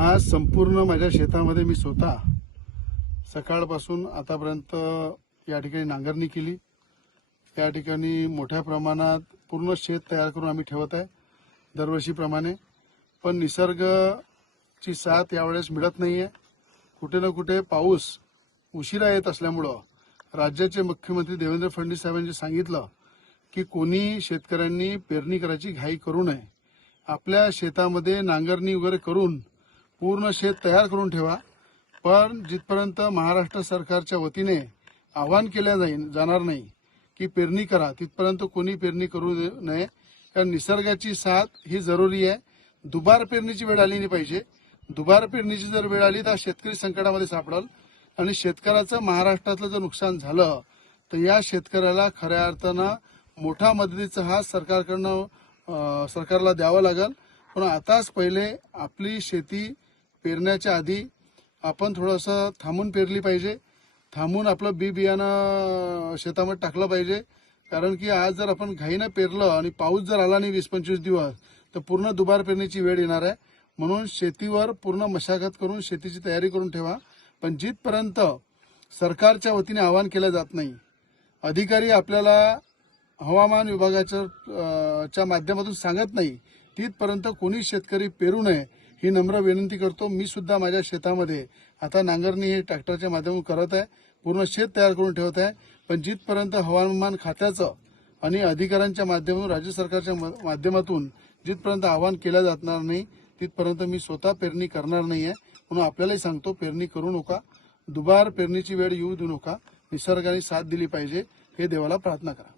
आज संपूर्ण माझ्या शेतामध्ये मी स्वतः सकाळपासून आतापर्यंत या ठिकाणी नांगरणी केली। या ठिकाणी मोठ्या प्रमाणात पूर्ण शेत तयार करून आम्ही ठेवत आहे दरवर्षीप्रमाणे। पण निसर्गाची साथ यावेळेस मिळत नाहीये। कुठे ना कुठे पाऊस उशिरा येत असल्यामुळे राज्याचे मुख्यमंत्री देवेंद्र फडणवीस साहेबांनी सांगितलं की कोणी शेतकऱ्यांनी पेरणी करायची घाई करू नये। आपल्या शेतामध्ये नांगरणी वगैरे करून पूर्ण शेत तयार करून ठेवा। पण जिथपर्यंत महाराष्ट्र सरकारच्या वतीने आवाहन केलं जाणार नाही की पेरणी करा, तिथपर्यंत कोणी पेरणी करू नये। कारण निसर्गाची साथ ही जरुरी आहे। दुबार पेरणीची वेळ आली नाही पाहिजे। दुबार पेरणीची जर वेळ आली तर शेतकरी संकटामध्ये सापडेल आणि शेतकऱ्याचं महाराष्ट्रातलं जर नुकसान झालं तर या शेतकऱ्याला खऱ्या अर्थानं मोठा मदतीचा हात सरकारला द्यावा लागेल। पण आताच पहिले आपली शेती पेरण्याच्या आधी आपण थोडंसं थांबून पेरली पाहिजे। थांबून आपलं बी बियाणं शेतामध्ये टाकलं पाहिजे। कारण की आज जर आपण घाईनं पेरलं आणि पाऊस जर आला नाही 20-25 दिवस तर पूर्ण दुबार पेरणीची वेळ येणार आहे। म्हणून शेतीवर पूर्ण मशागत करून शेतीची तयारी करून ठेवा। पण जिथपर्यंत सरकारच्या वतीने आवाहन केलं जात नाही, अधिकारी आपल्याला हवामान विभागाच्या माध्यमातून सांगत नाही, तिथपर्यंत कोणी शेतकरी पेरू नये ही नम्र विनंती करतो। मी सुद्धा माझ्या शेतामध्ये आता नांगरणी हे ट्रॅक्टरच्या माध्यमातून करत आहे, पूर्ण शेत तयार करून ठेवत आहे। पण जिथपर्यंत हवामान खात्याचं आणि अधिकाऱ्यांच्या माध्यमातून राज्य सरकारच्या माध्यमातून जिथपर्यंत आवाहन केलं जाणार नाही तिथपर्यंत मी स्वतः पेरणी करणार नाहीये। म्हणून आपल्यालाही सांगतो, पेरणी करू नका, दुबार पेरणीची वेळ येऊ देऊ नका। निसर्गाने साथ दिली पाहिजे हे देवाला प्रार्थना करा।